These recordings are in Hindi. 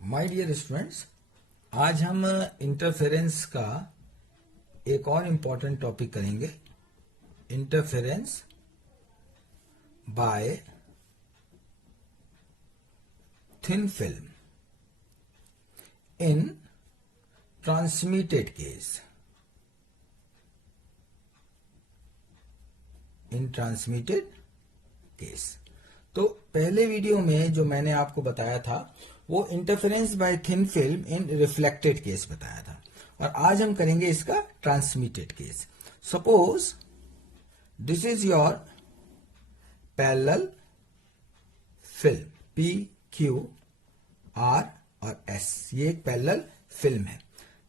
माय डियर स्टूडेंट्स, आज हम इंटरफेरेंस का एक और इम्पॉर्टेंट टॉपिक करेंगे। Interference bye thin film in transmitted case. In transmitted case तो पहले वीडियो में जो मैंने आपको बताया था वो interference bye thin film in reflected case बताया था, और आज हम करेंगे इसका transmitted case. Suppose this is your parallel film P Q R और एस, ये एक पैरेलल फिल्म है।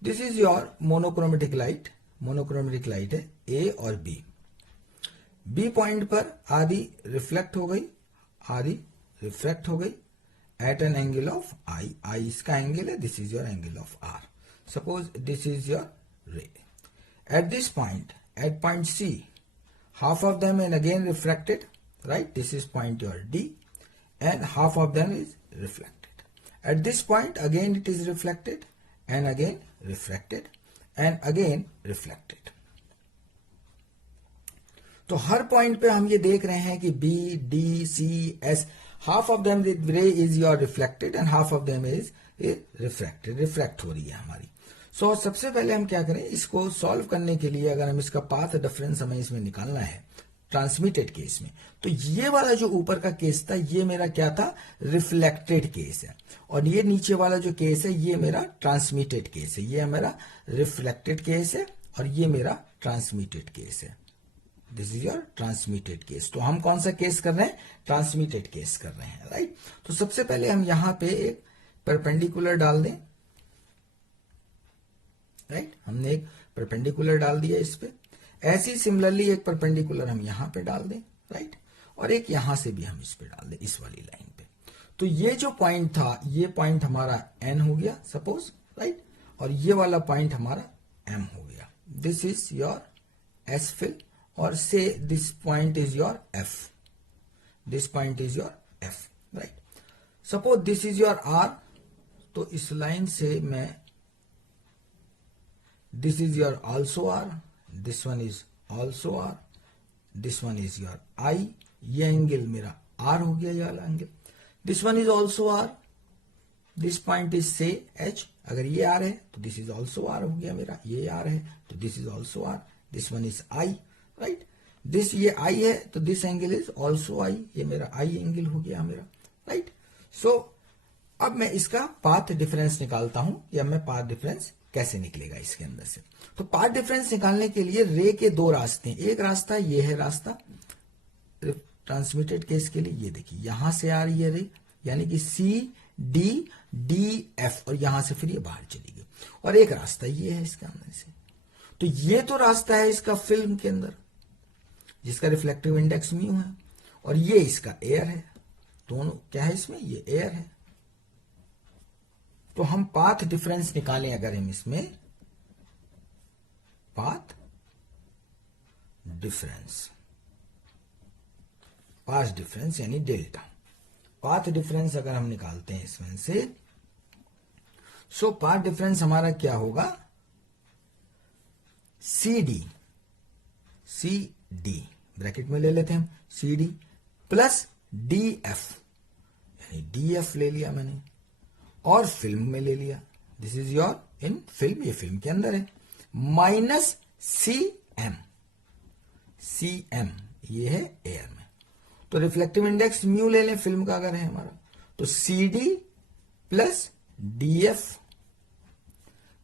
This is your monochromatic light, monochromatic light है ए और बी। बी पॉइंट पर आधी रिफ्लेक्ट हो गई, आधी रिफ्रैक्ट हो गई at an angle of I. I इसका एंगल है, this is your angle of R. Suppose this is your ray. At this point, at point C, half of them and again refracted, right? This is point your D, and half of them is reflected. At this point again it is reflected and again refracted and again reflected. तो हर पॉइंट पे हम ये देख रहे हैं कि B, D, C, S, half of them ray is your reflected and half of them is refracted, refract हो रही है हमारी। सो सबसे पहले हम क्या करें, इसको सॉल्व करने के लिए अगर हम इसका पाथ डिफरेंस हमें इसमें निकालना है ट्रांसमिटेड केस में, तो ये वाला जो ऊपर का केस था ये मेरा क्या था, रिफ्लेक्टेड केस है, और ये नीचे वाला जो केस है ये मेरा ट्रांसमिटेड केस है। ये मेरा रिफ्लेक्टेड केस है और ये मेरा ट्रांसमिटेड केस है। This is your transmitted case. तो हम कौन सा केस कर रहे हैं, ट्रांसमिटेड केस कर रहे हैं, राइट। तो सबसे पहले हम यहां पे एक परपेंडिकुलर डाल दें, राइट। हमने एक परपेंडिकुलर डाल दिया इस पे। ऐसी सिमिलरली एक परपेंडिकुलर हम यहां पे डाल दें, राइट, और एक यहां से भी हम इस पे डाल दें, इस वाली लाइन पे। तो ये जो पॉइंट था ये पॉइंट हमारा एन हो गया सपोज, राइट, और ये वाला पॉइंट हमारा एम हो गया। This is your S fill, और say this point is your F, this point is your F, right. Suppose this is your R, तो इस लाइन से मैं this is your also R, this one is also R, this one is your I, ये एंगल मेरा R हो गया, ये वाला angle. this one is also R, this point is say H, अगर ये R है तो this is also R हो गया मेरा, ये R है तो this is also R, this one is I, right, this ये I है तो this angle is also I, ये मेरा I एंगल हो गया मेरा, right। so अब मैं इसका पाथ डिफरेंस निकालता हूं, या मैं पाथ डिफरेंस कैसे निकलेगा इसके अंदर से। तो पाथ डिफरेंस निकालने के लिए रे के दो रास्ते हैं। एक रास्ता ये है रास्ता ट्रांसमिटेड केस के लिए, ये देखिए यहां से आ रही है रे, यानी कि सी डी डी एफ, और यहां से फिर ये बाहर चली गई। और एक रास्ता ये है इसके अंदर से। तो ये तो रास्ता है इसका फिल्म के अंदर जिसका रिफ्लेक्टिव इंडेक्स म्यू है, और ये इसका एयर है। दोनों क्या है इसमें, ये एयर है। तो हम पाथ डिफरेंस निकालें अगर हम इसमें, पाथ डिफरेंस, पाथ डिफरेंस यानी डेल्टा, पाथ डिफरेंस अगर हम निकालते हैं इसमें से, सो पाथ डिफरेंस हमारा क्या होगा, सी डी ब्रैकेट में ले लेते हैं हम, C D plus D F, यानी डी एफ ले लिया मैंने और फिल्म में ले लिया, this is your in film, ये फिल्म के अंदर है, माइनस सी एम, ये है एयर में। तो रिफ्लेक्टिव इंडेक्स म्यू ले लें फिल्म का अगर है हमारा, तो C D plus D F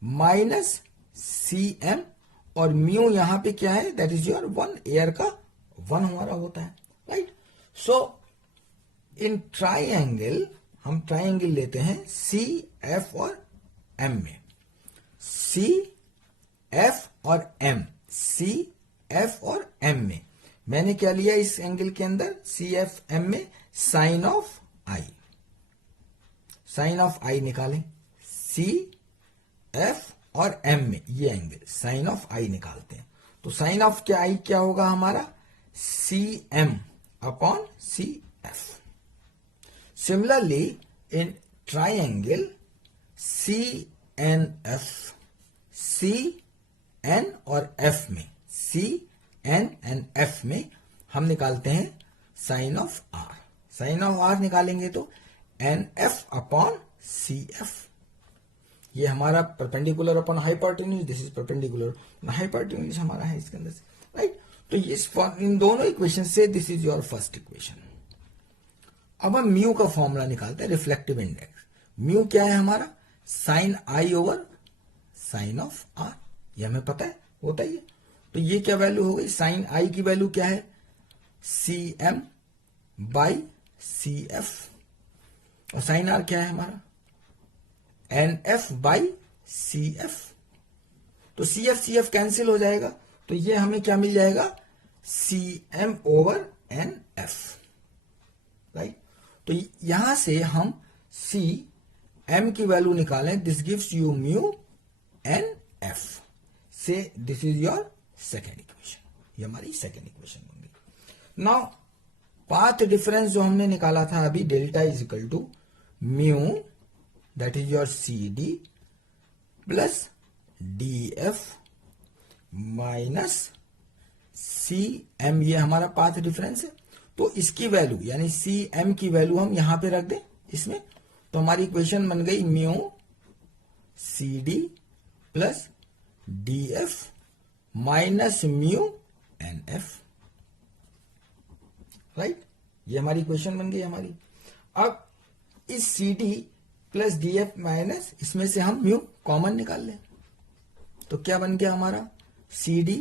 minus C M, और म्यू यहां पे क्या है, that is your one, air का वन हमारा होता है, राइट। सो इन ट्राइंगल हम ट्राइंगल लेते हैं सी एफ और एम में, सी एफ और एम, सी एफ और एम में मैंने क्या लिया इस एंगल के अंदर, सी एफ एम में sine of I, sine of I निकालें, सी एफ और एम में ये एंगल साइन ऑफ आई निकालते हैं। तो साइन ऑफ क्या आई क्या होगा हमारा, C M upon C F. Similarly, in triangle C N F, C N और एफ में, सी एन एंड एफ में हम निकालते हैं sine of R. Sine of R निकालेंगे तो N F upon C F, ये हमारा perpendicular upon hypotenuse, this is perpendicular hypotenuse हमारा है इसके अंदर से, राइट। तो ये इन दोनों इक्वेशन से this is your first equation. अब हम म्यू का फॉर्मूला निकालते हैं, रिफ्लेक्टिव इंडेक्स। म्यू क्या है हमारा, sine I over sine of R, ये हमें पता है, होता ही है। तो ये क्या वैल्यू हो गई, साइन आई की वैल्यू क्या है, C M by C F, और साइन आर क्या है हमारा, N F by C F. तो सी एफ कैंसिल हो जाएगा, तो ये हमें क्या मिल जाएगा, C M over N F, right. तो यहां से हम सी एम की वैल्यू निकालें, this gives you mu N F, say this is your second equation, ये हमारी सेकेंड इक्वेशन बन गई। नाउ पाथ डिफरेंस जो हमने निकाला था अभी, delta is equal to mu that is your C D plus D F minus C M, ये हमारा पाथ डिफरेंस है। तो इसकी वैल्यू यानी सी एम की वैल्यू हम यहां पे रख दें इसमें, तो हमारी इक्वेशन बन गई mu C D plus D F minus mu N F, right. ये हमारी इक्वेशन बन गई हमारी। अब इस C D plus D F minus इसमें से हम म्यू कॉमन निकाल लें, तो क्या बन गया हमारा, C D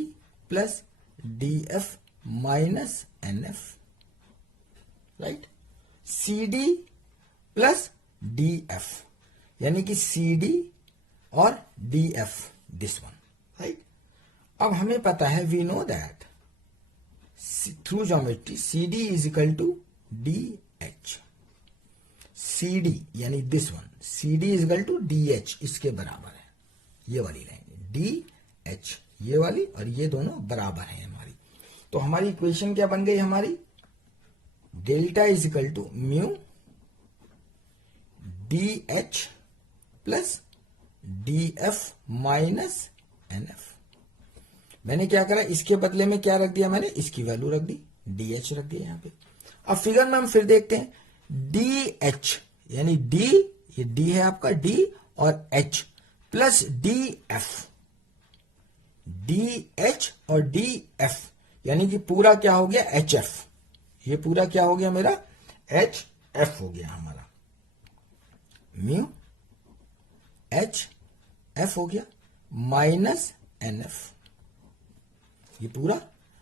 plus D F minus N F, right. C D plus D F यानी कि सी डी और D F, this one, right. अब हमें पता है, we know that through geometry C D is equal to D H, C D यानी this one, C D is equal to D H, इसके बराबर है ये वाली लाइन, डी एच ये वाली, और ये दोनों बराबर हैं हमारी। तो हमारी इक्वेशन क्या बन गई हमारी, delta is equal to mu D H plus D F minus N F. मैंने क्या करा, इसके बदले में क्या रख दिया मैंने, इसकी वैल्यू रख दी, डी एच रख दिया यहां पे। अब फिगर में हम फिर देखते हैं, डी एच यानी डी, ये डी है आपका, डी और H plus D F, D H और डी एफ यानी कि पूरा क्या हो गया, एच एफ, ये पूरा क्या हो गया मेरा, एच एफ हो गया हमारा, म्यू एच एफ हो गया माइनस एन एफ, ये पूरा।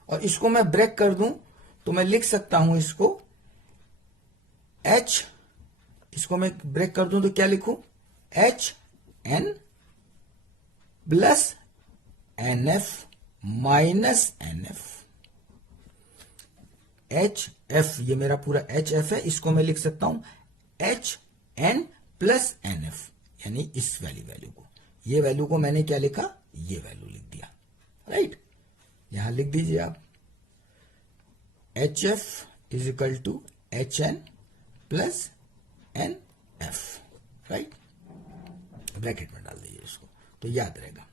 और इसको मैं ब्रेक कर दूं तो मैं लिख सकता हूं इसको एच, इसको मैं ब्रेक कर दूं तो क्या लिखूं, H N plus N F minus N F, H F, ये मेरा पूरा एच एफ है, इसको मैं लिख सकता हूं H N plus N F, यानी इस वैल्यू को, ये वैल्यू को मैंने क्या लिखा, ये वैल्यू लिख दिया, राइट। यहां लिख दीजिए आप, H F is equal to H N plus N F, right, bracket में डाल दीजिए इसको तो याद रहेगा।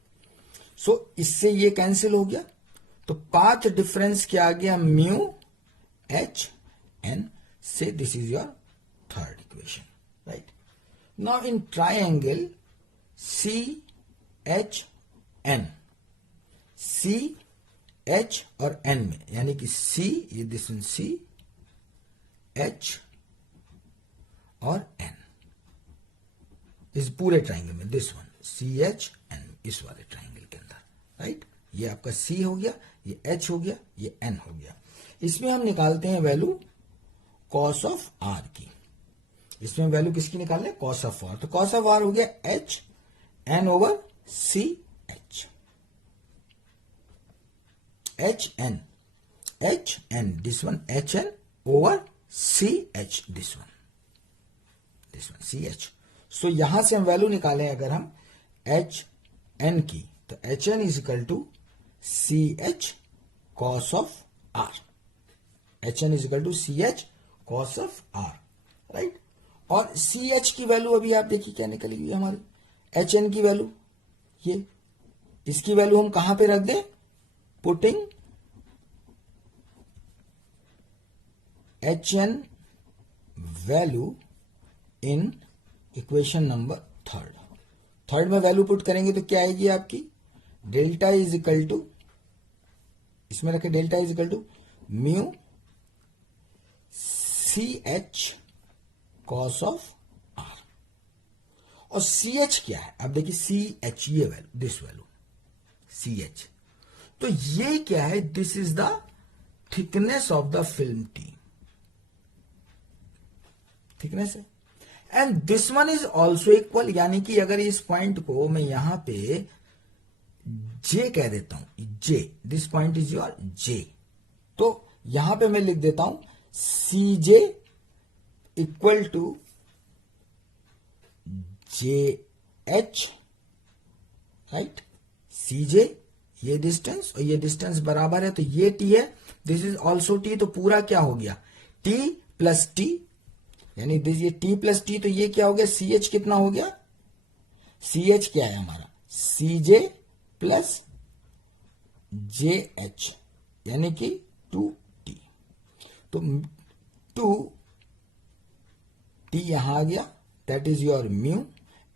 सो इससे ये कैंसिल हो गया, तो पाथ डिफरेंस क्या आ गया, mu H N, say this is your third equation, right. Now in triangle C H N, C H और एन में, यानी कि सी, ये दिस वन सी एच और एन, इस पूरे ट्राइंगल में this one C H N, इस वाले ट्राइंगल के अंदर, राइट। ये आपका सी हो गया, ये एच हो गया, ये एन हो गया। इसमें हम निकालते हैं वैल्यू कॉस ऑफ आर की, इसमें वैल्यू किसकी निकालने, कॉस ऑफ आर। तो कॉस ऑफ आर हो गया H N over C H, H N this one H N over C H, this one C H. So यहां से हम वैल्यू निकालें अगर हम एच एन की, तो H N is equal to C H cos of R, H N is equal to C H cos of R, right. और सी एच की वैल्यू अभी आप देखिए क्या निकलेगी हमारी, एच एन की वैल्यू, ये इसकी वैल्यू हम कहां पे रख दें, putting H N value in equation number third में वैल्यू पुट करेंगे तो क्या आएगी आपकी, डेल्टा इज इक्वल टू, इसमें रखे delta is equal to mu C H cos of R. और सी एच क्या है, अब देखिए सी एच, ये value, this value C H, तो ये क्या है, this is the thickness of the film T, thickness है। And this one is also equal, यानी कि अगर इस पॉइंट को मैं यहां पे जे कह देता हूं, J, this point is your J, तो यहां पे मैं लिख देता हूं C J equal to J H, right, C J ये डिस्टेंस और ये डिस्टेंस बराबर है, तो ये टी है, दिस इज ऑल्सो टी, तो पूरा क्या हो गया, टी प्लस टी, यानी दिस ये टी प्लस टी, तो ये क्या हो गया, सी एच कितना हो गया, सी एच क्या है हमारा, सी जे प्लस जे एच, यानी कि 2t, तो 2t यहां आ गया, that is your mu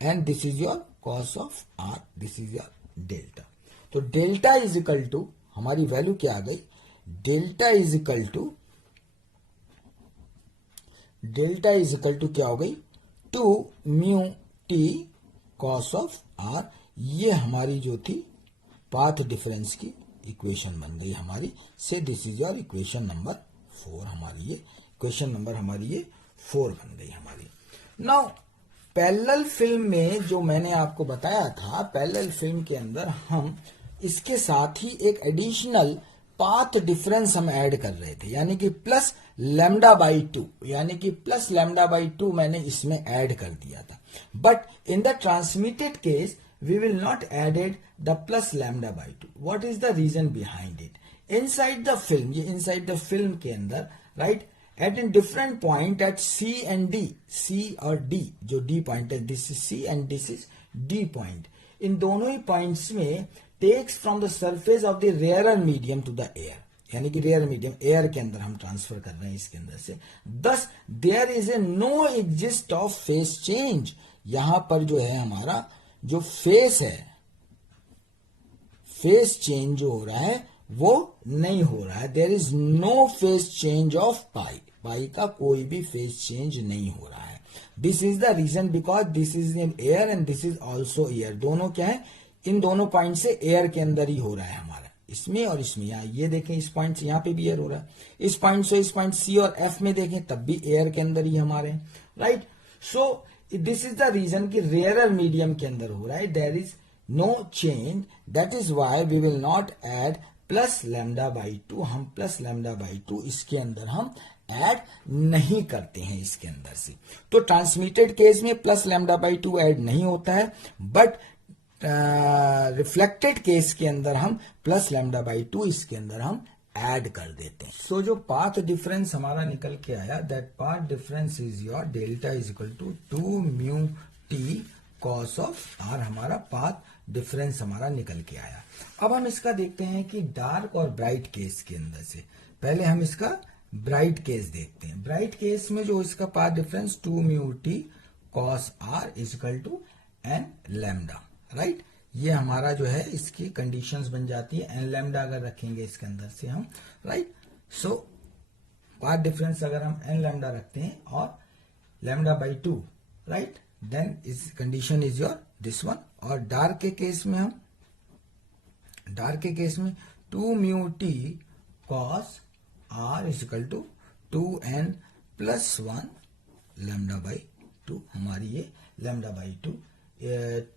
and this is your cos of R, this is your delta. तो डेल्टा इज इक्वल टू, हमारी वैल्यू क्या आ गई, डेल्टा इज इक्वल टू क्या हो गई, 2 mu T cos of R, ये हमारी जो थी पाथ डिफरेंस की इक्वेशन बन गई हमारी, से this is your equation number 4, हमारी ये इक्वेशन नंबर हमारी ये 4 बन गई हमारी। नाउ पैरेलल फिल्म में जो मैंने आपको बताया था, पैरेलल फिल्म के अंदर हम इसके साथ ही एक एडिशनल पाथ डिफरेंस हम ऐड कर रहे थे, यानी कि प्लस लैम्डा बाई 2, यानी कि प्लस लैम्डा बाई 2 मैंने इसमें ऐड कर दिया था। But in the transmitted case we will not added the plus lambda by 2. What is the reason behind it? Inside the film, ये inside the film के अंदर, right, at a different point at C and D, C और D, जो D point है, this is C and this is D point, इन दोनों ही points में takes from the surface of the rarer medium to the air, यानी कि रेयर मीडियम एयर के अंदर हम ट्रांसफर कर रहे हैं इसके अंदर से, thus there is a no exist of phase change, यहां पर जो है हमारा जो फेस है, फेस चेंज जो हो रहा है वो नहीं हो रहा है, there is no phase change of pi, pi का कोई भी फेस चेंज नहीं हो रहा है। This is the reason because this is in air and this is also air, दोनों क्या है, इन दोनों पॉइंट से एयर के अंदर ही हो रहा है हमारा, इसमें और इसमें। यहाँ ये देखें, इस पॉइंट से यहाँ पे भी एयर हो रहा है, इस पॉइंट से इस पॉइंट सी और एफ में देखें तब भी एयर के अंदर ही हमारे, right. So this is the reason कि रेयरर मीडियम के अंदर हो रहा है, there is no change, that is why we will not add plus lambda by 2, हम प्लस लैम्डा बाई 2 इसके अंदर हम ऐड नहीं करते हैं इसके अंदर से। तो ट्रांसमिटेड केस में प्लस लैम्डा बाई 2 ऐड नहीं होता है, बट रिफ्लेक्टेड केस के अंदर हम प्लस लैम्डा बाई 2 इसके अंदर हम ऐड कर देते हैं। सो जो पाथ डिफरेंस हमारा निकल के आया, that path difference is your delta is equal to 2 mu T cos of R, हमारा पाथ डिफरेंस हमारा निकल के आया। अब हम इसका देखते हैं कि डार्क और ब्राइट केस के अंदर से, पहले हम इसका ब्राइट केस देखते हैं। ब्राइट केस में जो इसका path difference 2 mu T cos R is equal to N lambda, right, ये हमारा जो है इसकी कंडीशंस बन जाती है, एन लैम्डा अगर रखेंगे इसके अंदर से हम, राइट। सो पाथ डिफरेंस अगर हम एन लैम्डा रखते हैं और लैम्डा बाई 2, राइट, देन इस condition is your this one. और डार्क के केस में हम, डार्क के केस में 2 mu T cos R is equal to 2n plus 1 lambda by 2, हमारी ये lambda by 2,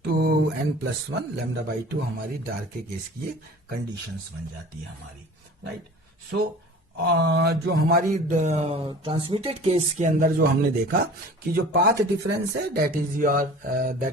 2n plus 1 lambda by 2 हमारी डार्क के केस की एक कंडीशंस बन जाती है हमारी, राइट। सो जो हमारी ट्रांसमिटेड केस के अंदर जो हमने देखा कि जो पाथ डिफरेंस है that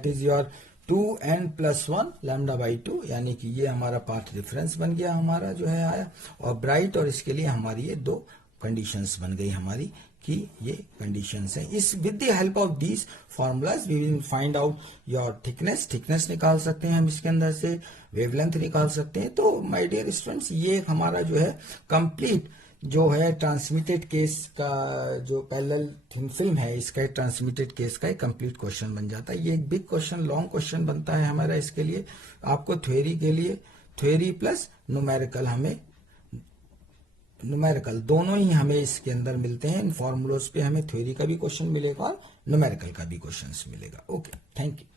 is your 2n plus 1 lambda by 2, यानी कि ये हमारा पाथ डिफरेंस बन गया हमारा जो है आया। और ब्राइट और इसके लिए हमारी ये दो कंडीशंस बन गई हमारी कि ये कंडीशंस हैं। इस with the help of these formulas we will find out your thickness निकाल सकते हैं हम इसके अंदर से, वेवलेंथ निकाल सकते हैं। तो माय डियर स्टूडेंट्स, ये हमारा जो है कंप्लीट जो है ट्रांसमिटेड केस का जो पैरेलल थिन फिल्म है, इसका ट्रांसमिटेड केस का एक कंप्लीट क्वेश्चन बन जाता है। ये एक बिग क्वेश्चन, लॉन्ग क्वेश्चन बनता है हमारा। इसके लिए आपको थ्योरी के लिए थ्योरी प्लस न्यूमेरिकल, हमें न्यूमेरिकल दोनों ही हमें इसके अंदर मिलते हैं। इन फॉर्मूलोज पे हमें थ्योरी का भी क्वेश्चन मिलेगा और न्यूमेरिकल का भी क्वेश्चन मिलेगा। Okay, thank you.